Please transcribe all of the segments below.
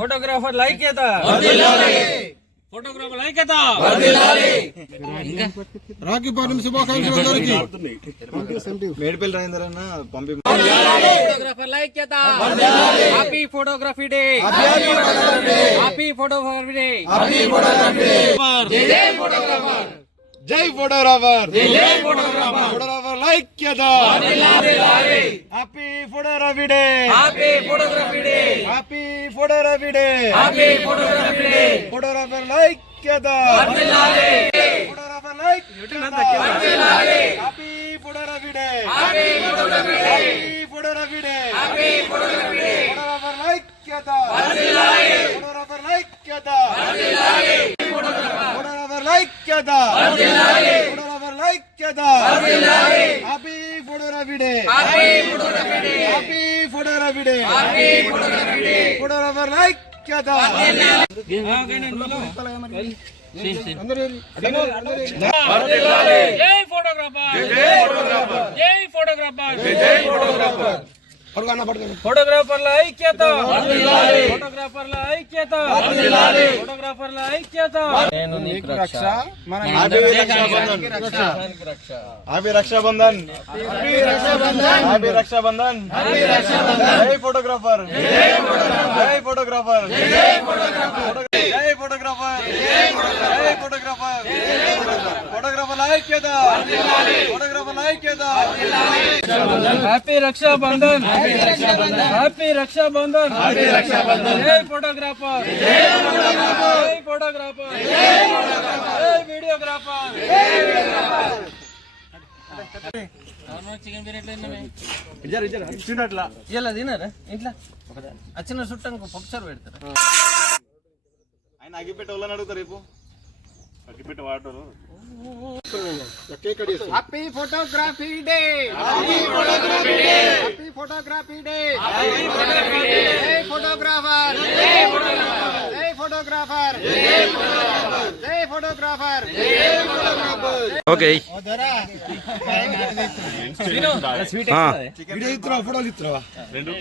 Photographer ఐక్యత photographer ఐక్యత రాఖీ పౌర్ణమి శుభాకాంక్షలు అందరికీ. మేడిపల్లి రాయిందర్ అన్న పంపి ఫోటోగ్రాఫర్ ఐక్యత happy photography day. Happy photography day. జై ఫోటోగ్రాఫర్. ఫోటోగ్రాఫర్. ఐక్యత happy photography day happy photography day happy photography day happy photography day photographer ఐక్యత ఫోటోగ్రాఫర్ ఐక్యత happy photography day happy photography day photographer ఐక్యత ఫోటోగ్రాఫర్ ఐక్యత photographer ఐక్యత photographer ఐక్యత happy photography day happy photography day photographer ఐక్యత జై photographer. జై photographer. ఫోటోగ్రాఫర్ల ఐక్యత. ఫోటోగ్రాఫర్ల ఐక్యత. ఫోటోగ్రాఫర్ల ఐక్యత. నేను నీకు రక్ష. మన హ్యాపీ రక్షాబంధన్ హ్యాపీ రక్షాబంధన్ జై ఫోటోగ్రాఫర్. జై ఫోటోగ్రాఫర్. జై ఫోటోగ్రాఫర్. జై ఫోటోగ్రాఫర్. ఫోటోగ్రాఫర్. ఐక్యత ఫోటోగ్రాఫర్. ఐక్యత. హ్యాపీ రక్షాబంధన్. హ్యాపీ రక్షాబంధన్. జై ఫోటోగ్రాఫర్. జై ఫోటోగ్రాఫర్. జై వీడియోగ్రాఫర్. చికెన్ బిర్యానీ అట్లా ఇలా తినారా ఇంట్లో? వచ్చిన చుట్టానికి పప్పుచారు పెడతారు? ఆయన అగ్గిపెట్టి వాళ్ళని అడుగుతారు రేపు. అగ్గిపెట్టి వాడతారు happy photography day happy photography day జై ఫోటోగ్రాఫర్ జై ఫోటోగ్రాఫర్ జై ఫోటోగ్రాఫర్ వీడియో ఇస్తున్నావా ఫోటోలు ఇస్తున్నావా రెండు.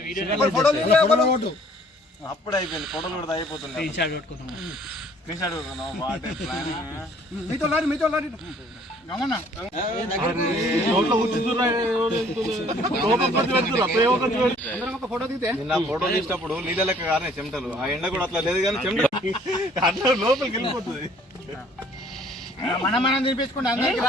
ఫోటోలు అప్పుడు అయిపోయింది. ఫోటోలు కూడా అయిపోతుంది షాట్ మీతో లారి మీతో లారి గమనా ఫోటో దిగితే నిన్న ఫోటో తీసినప్పుడు నీళ్ళ లెక్క కారణం చెమటలు ఆ ఎండ కూడా అట్లా లేదు కానీ చెమట అట్లా లోపలికి వెళ్ళిపోతుంది మనం మనం తినిపించుకుంటే అందరికి.